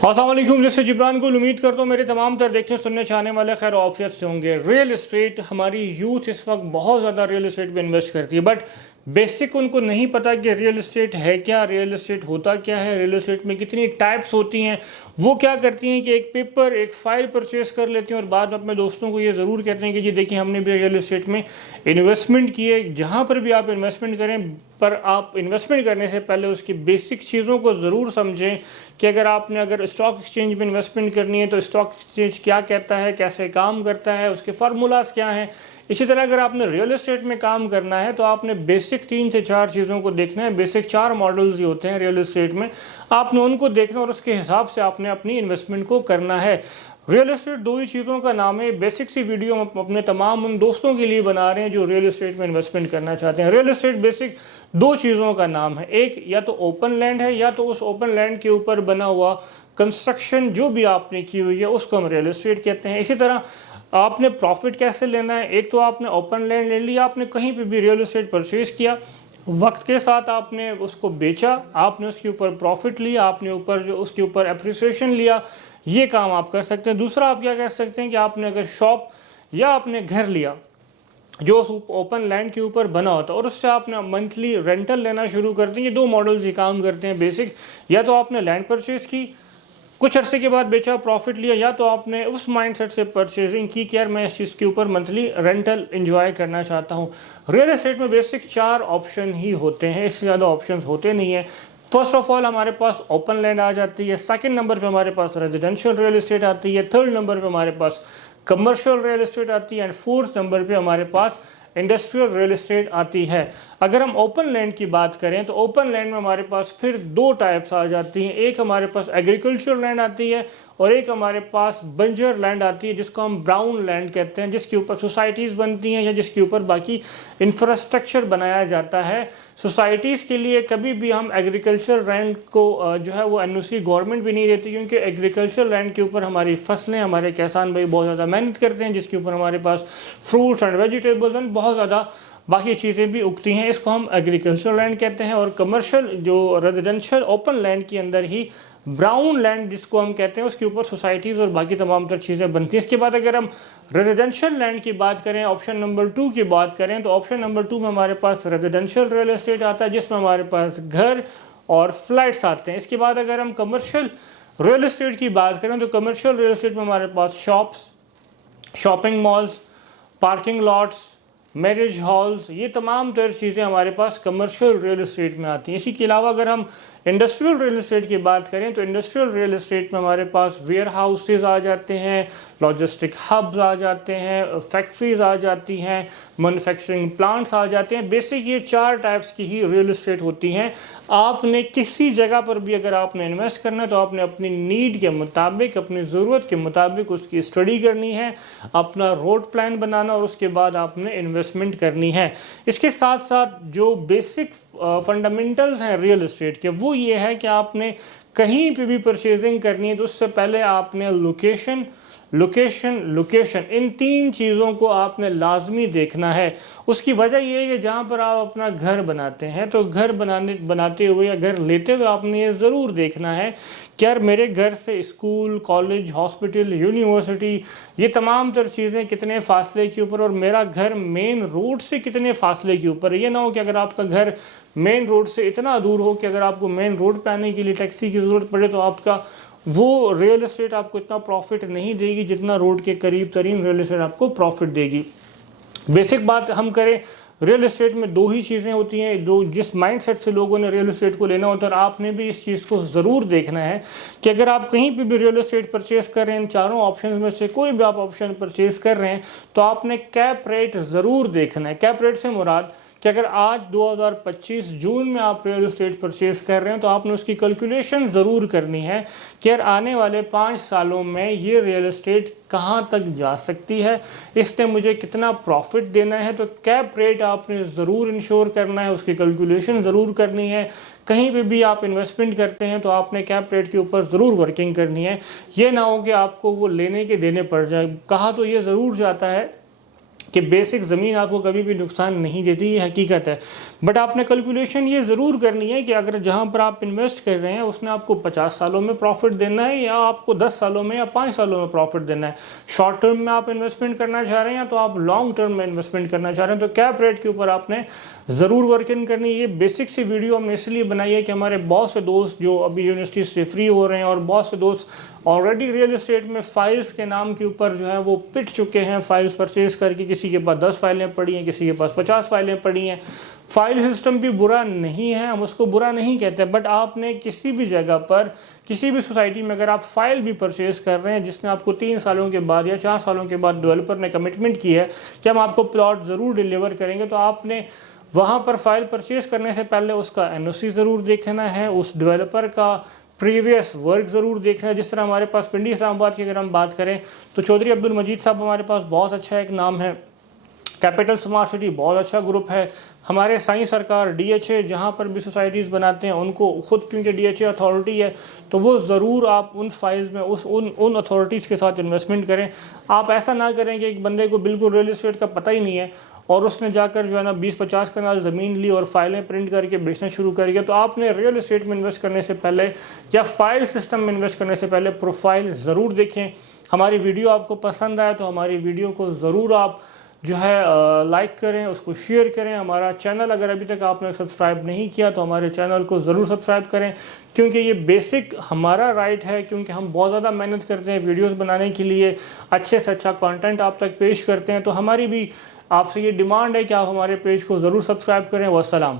अस्सलाम वालेकुम। जैसे जिब्रान को उम्मीद करता हूँ मेरे तमाम तर देखने सुनने चाहने वाले खैर ऑफियत से होंगे। रियल इस्टेट, हमारी यूथ इस वक्त बहुत ज़्यादा रियल इस्टेट पे इन्वेस्ट करती है, बट बेसिक उनको नहीं पता कि रियल इस्टेट है क्या, रियल इस्टेट होता क्या है, रियल इस्टेट में कितनी टाइप्स होती हैं। वो क्या करती हैं कि एक पेपर, एक फ़ाइल परचेज़ कर लेती हैं और बाद में अपने दोस्तों को ये ज़रूर कहते हैं कि जी देखिए हमने भी रियल इस्टेट में इन्वेस्टमेंट की है। जहाँ पर भी आप इन्वेस्टमेंट करें, पर आप इन्वेस्टमेंट करने से पहले उसकी बेसिक चीज़ों को ज़रूर समझें कि अगर स्टॉक एक्सचेंज में इन्वेस्टमेंट करनी है तो स्टॉक एक्सचेंज क्या कहता है, कैसे काम करता है, उसके फार्मूलाज क्या हैं। इसी तरह अगर आपने रियल एस्टेट में काम करना है तो आपने बेसिक 3 से 4 चीज़ों को देखना है। बेसिक 4 मॉडल्स ही होते हैं रियल एस्टेट में, आपने उनको देखना और उसके हिसाब से आपने अपनी इन्वेस्टमेंट को करना है। रियल एस्टेट 2 ही चीज़ों का नाम है। बेसिक सी वीडियो हम अपने तमाम उन दोस्तों के लिए बना रहे हैं जो रियल एस्टेट में इन्वेस्टमेंट करना चाहते हैं। रियल एस्टेट बेसिक 2 चीज़ों का नाम है, एक या तो ओपन लैंड है या तो उस ओपन लैंड के ऊपर बना हुआ कंस्ट्रक्शन जो भी आपने की हुई है उसको हम रियल एस्टेट कहते हैं। इसी तरह आपने प्रॉफिट कैसे लेना है, एक तो आपने ओपन लैंड ले लिया, आपने कहीं पे भी रियल एस्टेट परचेज किया, वक्त के साथ आपने उसको बेचा, आपने उसके ऊपर प्रॉफिट लिया, आपने उसके ऊपर एप्रिसिएशन लिया, ये काम आप कर सकते हैं। दूसरा आप क्या कह सकते हैं कि आपने अगर शॉप या आपने घर लिया जो ओपन लैंड के ऊपर बना होता है और उससे आपने मंथली रेंटल लेना शुरू कर दें। ये 2 मॉडल्स ही काम करते हैं बेसिक। या तो आपने लैंड परचेज की, कुछ अरसे के बाद बेचा, प्रॉफिट लिया, या तो आपने उस माइंडसेट से परचेजिंग की कि यार मैं इस चीज़ के ऊपर मंथली रेंटल एंजॉय करना चाहता हूँ। रियल एस्टेट में बेसिक 4 ऑप्शन ही होते हैं, इससे ज़्यादा ऑप्शंस होते नहीं हैं। फर्स्ट ऑफ ऑल हमारे पास ओपन लैंड आ जाती है, सेकंड नंबर पे हमारे पास रेजिडेंशियल रियल एस्टेट आती है, थर्ड नंबर पे हमारे पास कमर्शियल रियल एस्टेट आती है एंड फोर्थ नंबर पे हमारे पास इंडस्ट्रियल रियल एस्टेट आती है। अगर हम ओपन लैंड की बात करें तो ओपन लैंड में हमारे पास फिर 2 टाइप्स आ जाती हैं। एक हमारे पास एग्रीकल्चर लैंड आती है और एक हमारे पास बंजर लैंड आती है जिसको हम ब्राउन लैंड कहते हैं, जिसके ऊपर सोसाइटीज़ बनती हैं या जिसके ऊपर बाकी इंफ्रास्ट्रक्चर बनाया जाता है। सोसाइटीज़ के लिए कभी भी हम एग्रीकल्चर लैंड को जो है वो एनओसी गवर्नमेंट भी नहीं देती, क्योंकि एग्रीकल्चर लैंड के ऊपर हमारी फसलें, हमारे किसान भाई बहुत ज़्यादा मेहनत करते हैं, जिसके ऊपर हमारे पास फ्रूट्स एंड वेजिटेबल्स एंड बहुत ज़्यादा बाकी चीज़ें भी उगती हैं। इसको हम एग्रीकल्चर लैंड कहते हैं। और कमर्शियल जो रेजिडेंशियल ओपन लैंड के अंदर ही ब्राउन लैंड जिसको हम कहते हैं, उसके ऊपर सोसाइटीज़ और बाकी तमाम तर चीज़ें बनती हैं। इसके बाद अगर हम रेजिडेंशियल लैंड की बात करें, ऑप्शन नंबर 2 की बात करें, तो ऑप्शन नंबर 2 में हमारे पास रेजिडेंशियल रियल एस्टेट आता है जिसमें हमारे पास घर और फ्लैट्स आते हैं। इसके बाद अगर हम कमर्शियल रियल एस्टेट की बात करें तो कमर्शियल रियल एस्टेट में हमारे पास shops, shopping malls, parking lots, marriage halls, ये तमाम तर चीज़ें हमारे पास कमर्शियल रियल एस्टेट में आती हैं। इसी के अलावा अगर हम इंडस्ट्रियल रियल एस्टेट की बात करें तो इंडस्ट्रियल रियल एस्टेट में हमारे पास वेयर हाउसेज आ जाते हैं, लॉजिस्टिक हब्स आ जाते हैं, फैक्ट्रीज आ जाती हैं, मैन्युफैक्चरिंग प्लांट्स आ जाते हैं। बेसिक ये 4 टाइप्स की ही रियल एस्टेट होती हैं। आपने किसी जगह पर भी अगर आपने इन्वेस्ट करना है तो आपने अपनी नीड के मुताबिक, अपनी ज़रूरत के मुताबिक उसकी स्टडी करनी है, अपना रोड प्लान बनाना और उसके बाद आपने इन्वेस्टमेंट करनी है। इसके साथ साथ जो बेसिक फंडामेंटल्स हैं रियल एस्टेट के, वो ये है कि आपने कहीं पे भी परचेजिंग करनी है तो उससे पहले आपने लोकेशन, इन 3 चीज़ों को आपने लाजमी देखना है। उसकी वजह यह है कि जहाँ पर आप अपना घर बनाते हैं तो घर बनाते हुए या घर लेते हुए आपने ये ज़रूर देखना है कि यार मेरे घर से स्कूल, कॉलेज, हॉस्पिटल, यूनिवर्सिटी, ये तमाम तर चीज़ें कितने फासले के ऊपर, और मेरा घर मेन रोड से कितने फासले के ऊपर है। ये ना हो कि अगर आपका घर मेन रोड से इतना दूर हो कि अगर आपको मेन रोड पे आने के लिए टैक्सी की ज़रूरत पड़े तो आपका वो रियल एस्टेट आपको इतना प्रॉफिट नहीं देगी जितना रोड के करीब तरीन रियल एस्टेट आपको प्रॉफिट देगी। बेसिक बात हम करें, रियल एस्टेट में 2 ही चीज़ें होती हैं, जो जिस माइंडसेट से लोगों ने रियल एस्टेट को लेना होता है। और आपने भी इस चीज़ को ज़रूर देखना है कि अगर आप कहीं पे भी रियल एस्टेट परचेज कर रहे हैं, इन 4 ऑप्शन में से कोई भी आप ऑप्शन परचेज कर रहे हैं तो आपने कैप रेट ज़रूर देखना है। कैप रेट से मुराद कि अगर आज 2025 जून में आप रियल एस्टेट परचेज कर रहे हैं तो आपने उसकी कैलकुलेशन ज़रूर करनी है कि यार आने वाले 5 सालों में ये रियल एस्टेट कहाँ तक जा सकती है, इसने मुझे कितना प्रॉफिट देना है। तो कैप रेट आपने ज़रूर इंश्योर करना है, उसकी कैलकुलेशन ज़रूर करनी है। कहीं पे भी आप इन्वेस्टमेंट करते हैं तो आपने कैप रेट के ऊपर ज़रूर वर्किंग करनी है। ये ना हो कि आपको वो लेने के देने पड़ जाए। कहा तो ये ज़रूर जाता है कि बेसिक ज़मीन आपको कभी भी नुकसान नहीं देती, ये हकीकत है। बट आपने कैलकुलेशन ये ज़रूर करनी है कि अगर जहाँ पर आप इन्वेस्ट कर रहे हैं उसने आपको 50 सालों में प्रॉफिट देना है या आपको 10 सालों में या 5 सालों में प्रॉफिट देना है। शॉर्ट टर्म में आप इन्वेस्टमेंट करना चाह रहे हैं या तो आप लॉन्ग टर्म में इन्वेस्टमेंट करना चाह रहे हैं, तो कैप रेट के ऊपर आपने ज़रूर वर्किंग करनी है। ये बेसिक सी वीडियो हमने इसलिए बनाई है कि हमारे बहुत से दोस्त जो अभी यूनिवर्सिटी से फ्री हो रहे हैं और बहुत से दोस्त ऑलरेडी रियल एस्टेट में फाइल्स के नाम के ऊपर जो है वो पिट चुके हैं, फाइल्स परचेज करके। किसी के पास 10 फाइलें पड़ी हैं, किसी के पास 50 फाइलें पड़ी हैं। फाइल सिस्टम भी बुरा नहीं है, हम उसको बुरा नहीं कहते, बट आपने किसी भी जगह पर किसी भी सोसाइटी में अगर आप फाइल भी परचेज कर रहे हैं जिसने आपको 3 सालों के बाद या 4 सालों के बाद डेवलपर ने कमिटमेंट की है कि हम आपको प्लॉट ज़रूर डिलीवर करेंगे, तो आपने वहाँ पर फाइल परचेज करने से पहले उसका एनओसी ज़रूर देखना है, उस डेवलपर का प्रीवियस वर्क ज़रूर देखना है। जिस तरह हमारे पास पिंडी इस्लामाबाद की अगर हम बात करें तो चौधरी अब्दुल मजीद साहब हमारे पास बहुत अच्छा एक नाम है। कैपिटल स्मार्ट सिटी बहुत अच्छा ग्रुप है। हमारे साईं सरकार DHA जहाँ पर भी सोसाइटीज़ बनाते हैं उनको खुद, क्योंकि DHA अथॉरिटी है तो वो ज़रूर आप उन फाइल्स में उन अथॉरिटीज़ के साथ इन्वेस्टमेंट करें। आप ऐसा ना करें कि एक बंदे को बिल्कुल रियल एस्टेट का पता ही नहीं है और उसने जाकर जो है ना 20-50 कनाल ज़मीन ली और फाइलें प्रिंट करके बेचना शुरू कर दिया। तो आपने रियल एस्टेट में इन्वेस्ट करने से पहले या फाइल सिस्टम में इन्वेस्ट करने से पहले प्रोफाइल ज़रूर देखें। हमारी वीडियो आपको पसंद आए तो हमारी वीडियो को ज़रूर आप जो है लाइक करें, उसको शेयर करें। हमारा चैनल अगर अभी तक आपने सब्सक्राइब नहीं किया तो हमारे चैनल को ज़रूर सब्सक्राइब करें, क्योंकि ये बेसिक हमारा राइट है, क्योंकि हम बहुत ज़्यादा मेहनत करते हैं वीडियोस बनाने के लिए, अच्छे से अच्छा कंटेंट आप तक पेश करते हैं। तो हमारी भी आपसे ये डिमांड है कि आप हमारे पेज को ज़रूर सब्सक्राइब करें। वस्सलाम।